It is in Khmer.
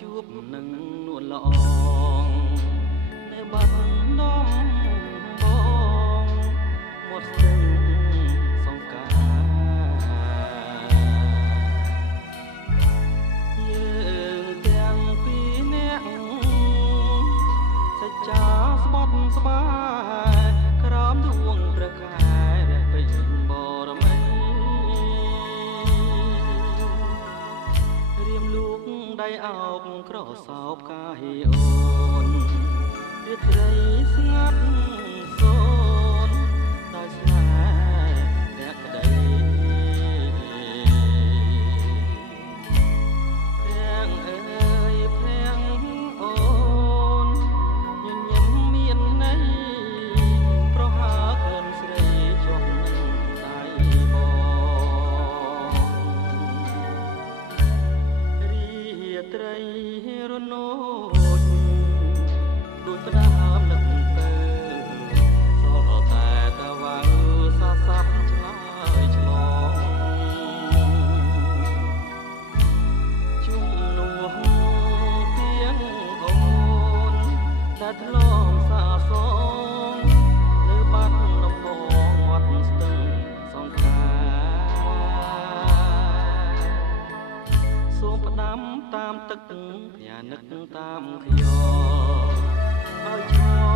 ជួបនឹងនួនល្អងនៅបាត់នំបងមកស្ទឹងសង្ការយើងទាំងពីរនាក់សេចក្ដីស្បត់ស្បាយក្រោមដួងព្រះខែរះពេញបរមីរៀមលូកដៃអោបក្រសោបកាយអូនរាត្រីស្ងាត់សូនដោយស្នេហ៍អ្នកក្ដីភាំងអើយភាំងអូនញញឹមមានន័យប្រហើក្លិនស្រីជាប់នឹងដៃបងរាត្រីរនោចដូចផ្ដាមនឹកទៅសល់តែតវ៉ាសាសាប់ឆ្លើយឆ្លងជុំនោះទៀងអូនដែលធ្លងសាសងនៅបាត់ដំបងមាត់ស្ទឹងសង្ការសូមផ្ដាំតាមទឹកផ្ញើនឹកតាមខ្យល់ឲ្យឆ្លង